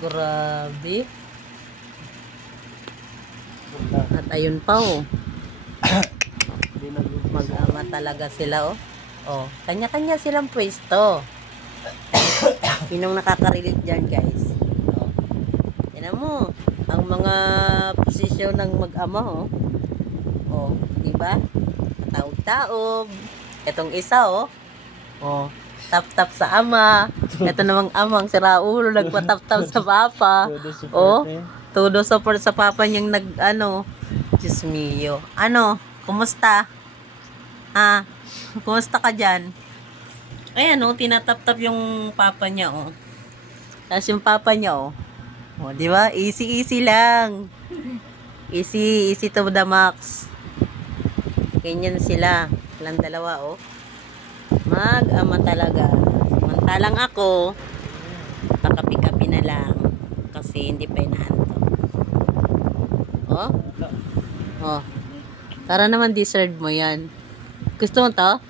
Grabe. At ayun pa oh. Mag-ama talaga sila oh. Oh, kanya-kanya silang pwesto. Sinong nakaka-relate dyan, guys? Oh. Tingnan mo, ang mga posisyon ng mag-ama oh. Oh, di ba? Taob-taob. Etong isa oh. Oh, tap-tap sa ama. Ito namang amang si Raulo nagpa-tap-tap sa papa. Oh, todo support sa papa niyang nag-ano. Diyos mio. Ano? Kumusta? Ah, kumusta ka dyan? Ayan oh, tinatap-tap yung papa niya oh. Tapos yung papa niya oh. Oh, di ba? Easy lang. Easy to the max. Ganyan sila. Lang dalawa oh. Mag-ama talaga. Samantalang ako, pakapi-kapi na lang. Kasi hindi pa inaantok. Oh? Oh. Para naman deserve mo yan. Gusto mo to?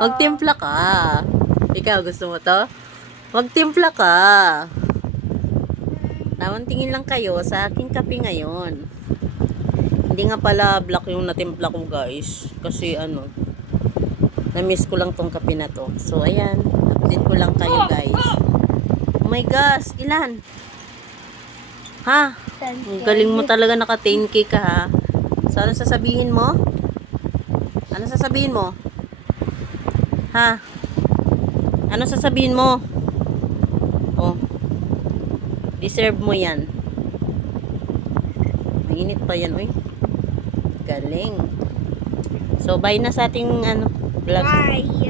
Magtimpla ka. Ikaw, gusto mo to? Magtimpla ka. Tamang tingin lang kayo sa aking kape ngayon. Hindi nga pala black yung natimpla ko, guys. Kasi ano, na-miss ko lang tong kape na to. So, ayan. Update ko lang kayo, guys. Oh my gosh, ilan? Ha? Ang galing mo talaga, naka 10K ka ha. So, ano sasabihin mo? Ano sasabihin mo? Ha? Ano sasabihin mo? Oh. Deserve mo yan. Mainit pa yan, uy. Galing. So, bye na sa ating ano, vlog. Bye.